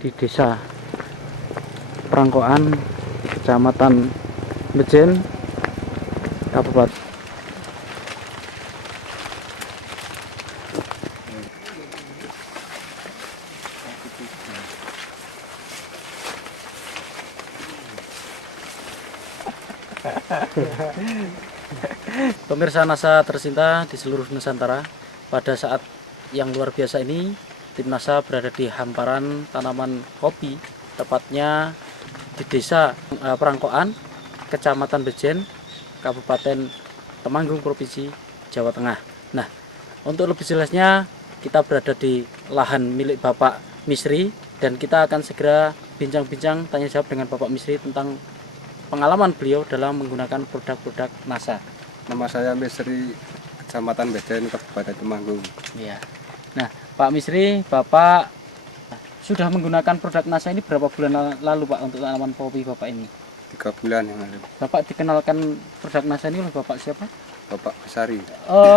di Desa Prangkoan, Kecamatan Mejen, Kabupaten. Pemirsa NASA tercinta di seluruh Nusantara, pada saat yang luar biasa ini, tim NASA berada di hamparan tanaman kopi, tepatnya di Desa Prangkoan, Kecamatan Bejen, Kabupaten Temanggung, Provinsi Jawa Tengah. Nah, untuk lebih jelasnya kita berada di lahan milik Bapak Misri dan kita akan segera bincang-bincang tanya jawab dengan Bapak Misri tentang pengalaman beliau dalam menggunakan produk-produk NASA. Nama saya Misri, Kecamatan Bejen, Kabupaten Temanggung. Ya. Nah, Pak Misri, Bapak sudah menggunakan produk NASA ini berapa bulan lalu, Pak, untuk tanaman kopi Bapak ini? 3 bulan yang lalu. Bapak dikenalkan produk NASA ini oleh Bapak siapa? Bapak Besari.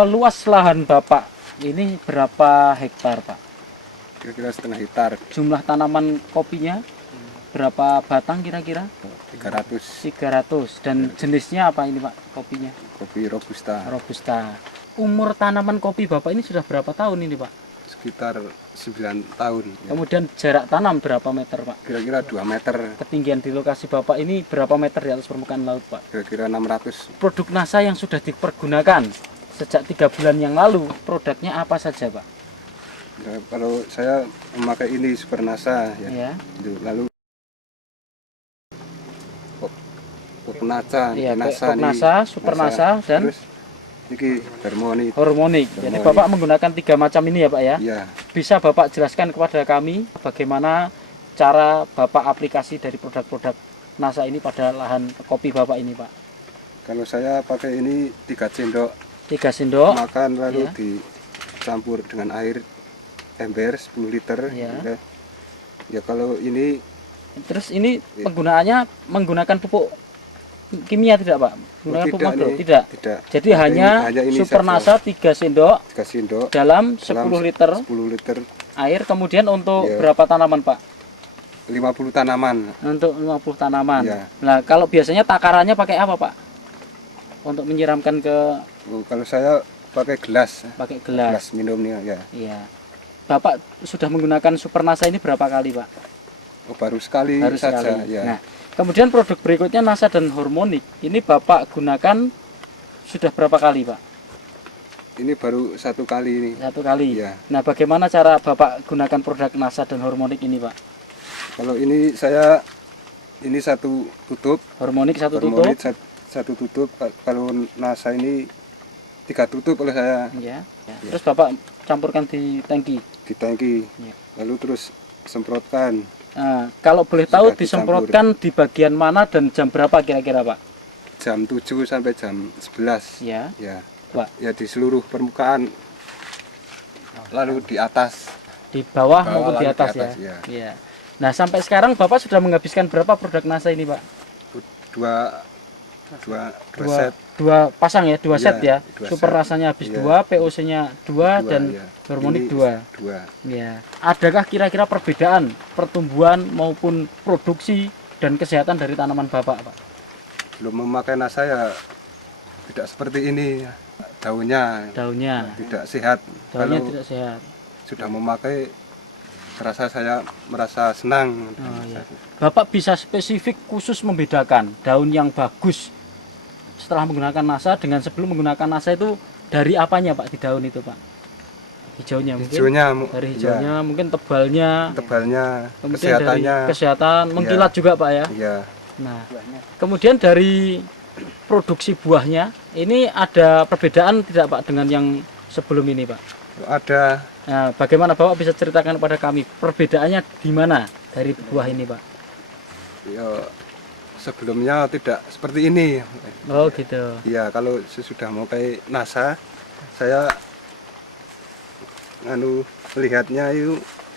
Luas lahan Bapak ini berapa hektar, Pak? Kira-kira setengah hektar. Jumlah tanaman kopinya berapa batang kira-kira? 300. 300. Dan jenisnya apa ini, Pak, kopinya? Kopi Robusta. Robusta. Umur tanaman kopi Bapak ini sudah berapa tahun ini, Pak? Sekitar 9 tahun. Ya. Kemudian jarak tanam berapa meter, Pak? Kira-kira 2 meter. Ketinggian di lokasi Bapak ini berapa meter di atas permukaan laut, Pak? Kira-kira 600. Produk NASA yang sudah dipergunakan sejak 3 bulan yang lalu, produknya apa saja, Pak? Ya, kalau saya memakai ini Super NASA ya. Ya. Itu, lalu NASA, Iya, NASA, Super NASA, dan terus ini Hormonik. Jadi Bapak menggunakan 3 macam ini ya, Pak ya? Iya. Bisa Bapak jelaskan kepada kami bagaimana cara Bapak aplikasi dari produk-produk NASA ini pada lahan kopi Bapak ini, Pak? Kalau saya pakai ini 3 sendok 3 sendok makan, lalu ya. dicampur dengan air ember 10 liter. Ya. Ya kalau ini Terus ini penggunaannya menggunakan pupuk kimia tidak, Pak? Menggunakan pupuk modal? Tidak. Jadi hanya ini Super NASA 3 sendok 3 sendok dalam 10 liter 10 liter air. Kemudian untuk Ya. berapa tanaman, Pak? 50 tanaman. Untuk 50 tanaman. Ya. Nah, kalau biasanya takarannya pakai apa, Pak? Untuk menyiramkan ke Kalau saya pakai gelas gelas. minum nih ya. Iya. Bapak sudah menggunakan Super NASA ini berapa kali, Pak? Baru sekali Baru saja sekali. ya. Nah, kemudian produk berikutnya NASA dan Hormonik. Ini Bapak gunakan sudah berapa kali, Pak? Ini baru 1 kali ini. 1 kali. Ya. Nah, bagaimana cara Bapak gunakan produk NASA dan Hormonik ini, Pak? Kalau ini saya ini 1 tutup. Hormonik 1 tutup. Hormonit 1 tutup. Kalau NASA ini 3 tutup oleh saya. Ya. Terus Bapak campurkan di tangki. Di tangki. Ya. Lalu terus semprotkan. Nah, kalau boleh tahu Sudah disemprotkan di bagian mana dan jam berapa kira-kira, Pak? Jam 7 sampai jam 11. Ya. Ya. Pak. Ya di seluruh permukaan. Lalu di atas. Di bawah maupun di lalu atas, ya. ya. Iya. Nah, sampai sekarang Bapak sudah menghabiskan berapa produk NASA ini, Pak? Dua set. Dua pasang ya, 2 Iya, set ya. 2 Super set. rasanya habis Iya. 2, POC-nya 2 dan ya. Hormonik Ini 2. 2. Ya. Adakah kira-kira perbedaan pertumbuhan maupun produksi dan kesehatan dari tanaman Bapak, Pak? Belum memakai NASA ya tidak seperti ini. Daunnya tidak sehat. Daunnya Kalau tidak sehat. sudah memakai, saya merasa senang. Oh, ya. Bapak bisa spesifik khusus membedakan daun yang bagus setelah menggunakan NASA dengan sebelum menggunakan NASA itu dari apanya, Pak, di daun itu, Pak? Hijaunya mungkin. Dari hijaunya, ya, mungkin tebalnya, kemudian kesehatannya, dari kesehatan, mengkilat juga, Pak ya. ya. Nah, kemudian dari produksi buahnya ini ada perbedaan tidak, Pak, dengan yang sebelum ini, Pak? Ada. Nah, bagaimana Bapak bisa ceritakan kepada kami perbedaannya di mana dari buah ini, Pak? Ya, sebelumnya tidak seperti ini. Oh gitu. Ya, kalau sesudah memakai NASA, saya melihatnya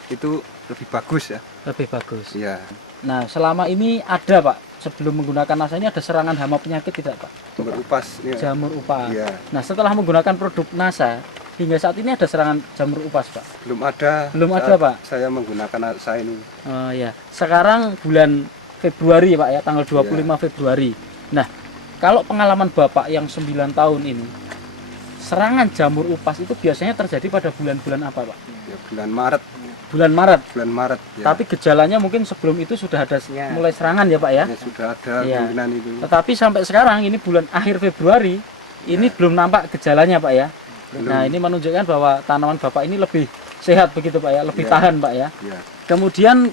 itu lebih bagus ya. Lebih bagus. Iya. Nah, selama ini ada, Pak, sebelum menggunakan NASA ini ada serangan hama penyakit tidak, Pak? Jamur upas. Ya. Jamur upas. Iya. Nah, setelah menggunakan produk NASA, hingga saat ini ada serangan jamur upas, Pak? Belum ada. Belum ada, saat Pak? Saya menggunakan saya ini. Oh ya. Sekarang bulan Februari, Pak ya, tanggal 25 Februari. Nah, kalau pengalaman Bapak yang 9 tahun ini, serangan jamur upas itu biasanya terjadi pada bulan-bulan apa, Pak? Ya, bulan Maret. Bulan Maret. Bulan Maret. Ya. Tapi gejalanya mungkin sebelum itu sudah ada mulai serangan ya, Pak ya? Ya, sudah ada Iya. kemungkinan itu. Tetapi sampai sekarang ini bulan akhir Februari, ini belum nampak gejalanya, Pak ya? Belum. Nah, ini menunjukkan bahwa tanaman Bapak ini lebih sehat begitu, Pak ya? Lebih Iya. tahan, Pak ya? Ya. Kemudian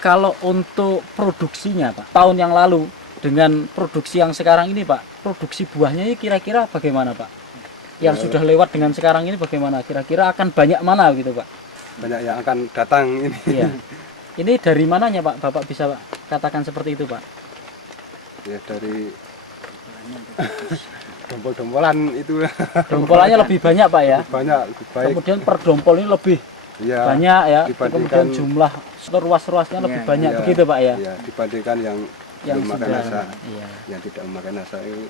kalau untuk produksinya, Pak, tahun yang lalu dengan produksi yang sekarang ini, Pak, produksi buahnya ini kira-kira bagaimana, Pak? Yang Ya. sudah lewat dengan sekarang ini bagaimana? Kira-kira akan banyak mana gitu, Pak? Banyak yang akan datang ini. Iya. Ini dari mananya, Pak? Bapak bisa Pak, katakan seperti itu, Pak? Ya, dari dompol-dompolan itu. Dompolannya lebih banyak, Pak ya? Banyak, lebih baik. Kemudian per dompol ini lebih Ya, banyak ya. dibandingkan- Kemudian jumlah ruas-ruasnya lebih banyak iya. begitu, Pak ya? ya, dibandingkan yang belum makan sudah. nasa. Iya. Yang tidak memakai nasa itu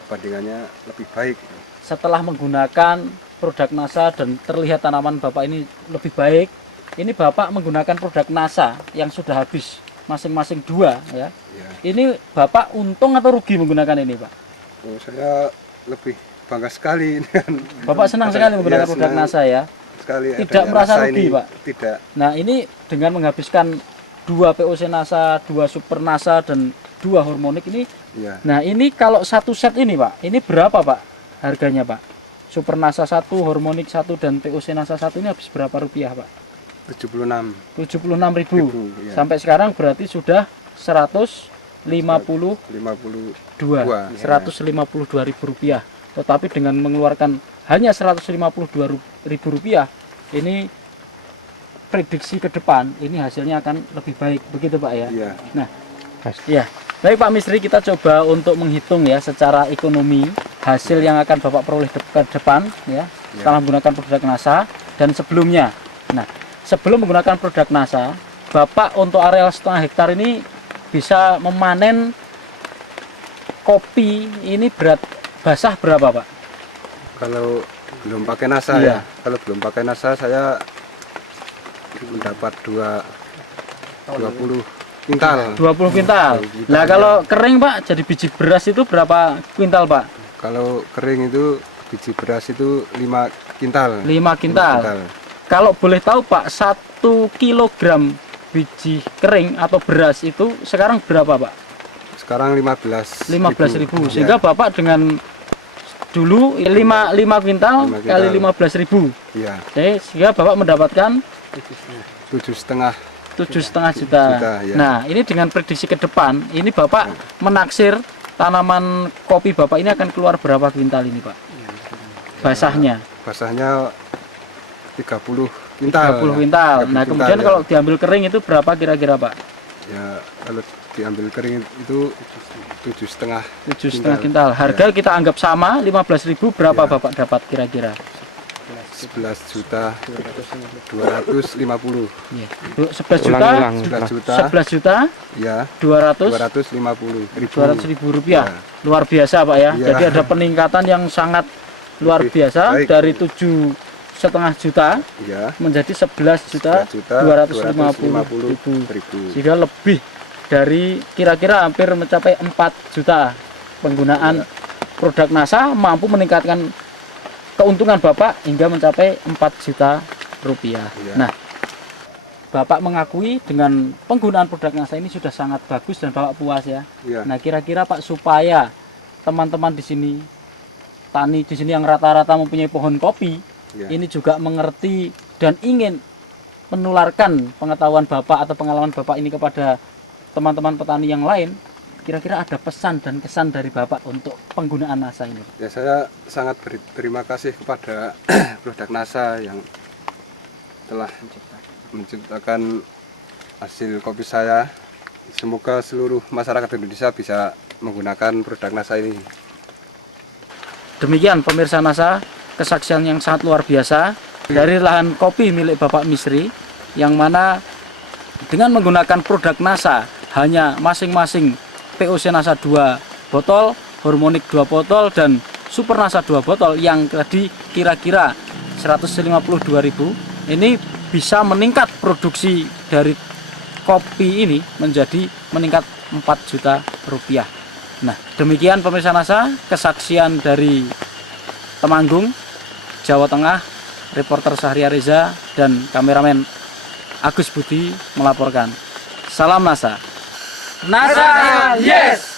perbandingannya lebih baik. Setelah menggunakan produk NASA dan terlihat tanaman Bapak ini lebih baik, ini Bapak menggunakan produk NASA yang sudah habis masing-masing 2 ya. Ya. Ini Bapak untung atau rugi menggunakan ini, Pak? Oh, saya lebih bangga sekali dengan Bapak senang sekali menggunakan produk senang NASA ya. sekali Tidak adanya merasa nasa rugi, ini. Pak? Tidak. Nah, ini dengan menghabiskan 2 POC NASA, 2 Super NASA dan 2 hormonik ini. Ya, Nah, ini kalau satu set ini, Pak, ini berapa, Pak? Harganya, Pak? Super NASA 1, hormonik 1 dan POC NASA 1 ini habis berapa rupiah, Pak? 76. 76.000. Ya. Sampai sekarang berarti sudah 152 52. 152.000 rupiah. Tetapi dengan mengeluarkan hanya 152.000 rupiah, ini prediksi ke depan ini hasilnya akan lebih baik, begitu Pak ya? Iya. Nah, ya. Baik Pak Misri, kita coba untuk menghitung ya secara ekonomi hasil yang akan Bapak peroleh ke depan ya, setelah menggunakan produk NASA dan sebelumnya. Nah, sebelum menggunakan produk NASA, Bapak untuk areal 1,5 hektar ini bisa memanen kopi ini berat basah berapa, Pak? Kalau belum pakai nasa Iya. ya. Kalau belum pakai nasa saya mendapat 20 kuintal. 20 kuintal. Nah, kalau kering, Pak, jadi biji beras itu berapa kuintal, Pak? Kalau kering itu biji beras itu 5 kuintal. 5 kuintal. Kalau boleh tahu, Pak, 1 kilogram biji kering atau beras itu sekarang berapa, Pak? Sekarang 15.000. 15.000. Ya. Sehingga Bapak dengan dulu 5 kuintal 5 kali kuintal. 15.000. Iya. Jadi sehingga Bapak mendapatkan 7,5 7,5 juta. ya. Nah, ini dengan prediksi ke depan, ini Bapak menaksir tanaman kopi Bapak ini akan keluar berapa kuintal ini, Pak? Basahnya basahnya 30 kuintal. 30 kuintal. 30 Nah, kuintal, kemudian ya. kalau diambil kering itu berapa kira-kira, Pak? Ya, kalau diambil kering itu 7,5 7,5 kuintal. Harga kita anggap sama 15.000, berapa Ya. Bapak dapat kira-kira? 11.250. Iya. 11 juta, 11 juta 11 juta ya 250.000 250.000 rupiah. Ya. Luar biasa, Pak ya. Iya. Jadi ada peningkatan yang sangat luar Lebih biasa baik. dari 7,5 juta ya menjadi 11 juta 250.000. Sehingga lebih dari kira-kira hampir mencapai 4 juta penggunaan produk NASA mampu meningkatkan keuntungan Bapak hingga mencapai 4 juta rupiah. Iya. Nah, Bapak mengakui dengan penggunaan produk NASA ini sudah sangat bagus dan Bapak puas ya. ya. Nah, kira-kira Pak, supaya teman-teman di sini, tani di sini yang rata-rata mempunyai pohon kopi, Ya. ini juga mengerti dan ingin menularkan pengetahuan Bapak atau pengalaman Bapak ini kepada teman-teman petani yang lain, kira-kira ada pesan dan kesan dari Bapak untuk penggunaan NASA ini? Ya, saya sangat berterima kasih kepada produk NASA yang telah menciptakan hasil kopi saya. Semoga seluruh masyarakat Indonesia bisa menggunakan produk NASA ini. Demikian pemirsa NASA, kesaksian yang sangat luar biasa dari lahan kopi milik Bapak Misri, yang mana dengan menggunakan produk NASA hanya masing-masing POC NASA 2 botol, hormonik 2 botol, dan Super NASA 2 botol yang tadi kira-kira 152.000, ini bisa meningkat produksi dari kopi ini menjadi meningkat 4 juta rupiah. Nah, demikian pemirsa NASA, kesaksian dari Temanggung, Jawa Tengah, reporter Sahria Reza dan kameramen Agus Budi melaporkan. Salam NASA. NASA, yes!